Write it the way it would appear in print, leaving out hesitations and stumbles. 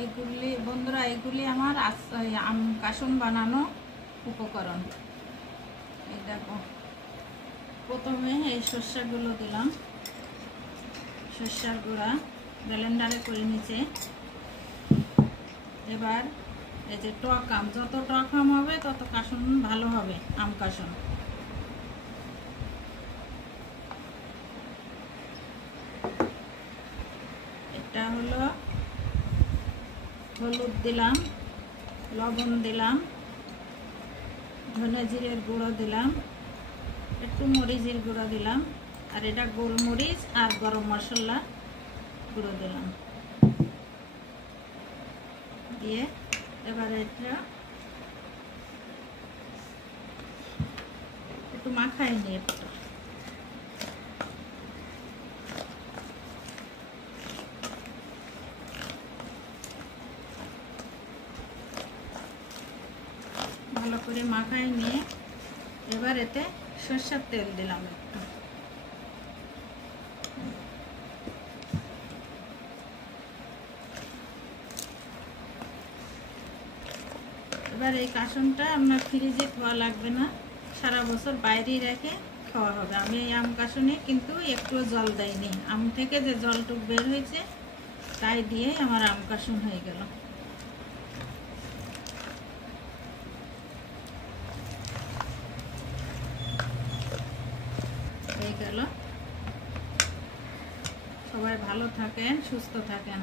এইগুলি বন্ধুরা, এইগুলি আমার আম কাসুন বানানো উপকরণ। এই দেখো, প্রথমে এই সর্ষেগুলো দিলাম, সর্ষের গুঁড়া ব্লেন্ডারে করে নিচে। এবার এই যে টক আম, যত টক আম হবে তত কাসুন ভালো হবে, আম কাসুন। এটা হলো হলুদ দিলাম, লবণ দিলাম, ধনে জিরের গুঁড়ো দিলাম, একটু মরিচের গুঁড়ো দিলাম, আর এটা গোলমরিচ আর গরম মশলা গুঁড়ো দিলাম দিয়ে এবার এটা একটু মাখাই নিয়ে ভালো করে মাখাই নিয়ে এবার এতে সরষের তেল দিলাম একটু। এবার এই কাসুনটা আপনার ফ্রিজে খাওয়া লাগবে না, সারা বছর বাইরেই রেখে খাওয়া হবে। আমি এই আম কাসুনে কিন্তু একটু জল দেয়নি, আম থেকে যে জলটুক বের হয়েছে তাই দিয়ে আমার আম কাসুন হয়ে গেল। হয়ে গেল। সবাই ভালো থাকেন, সুস্থ থাকেন।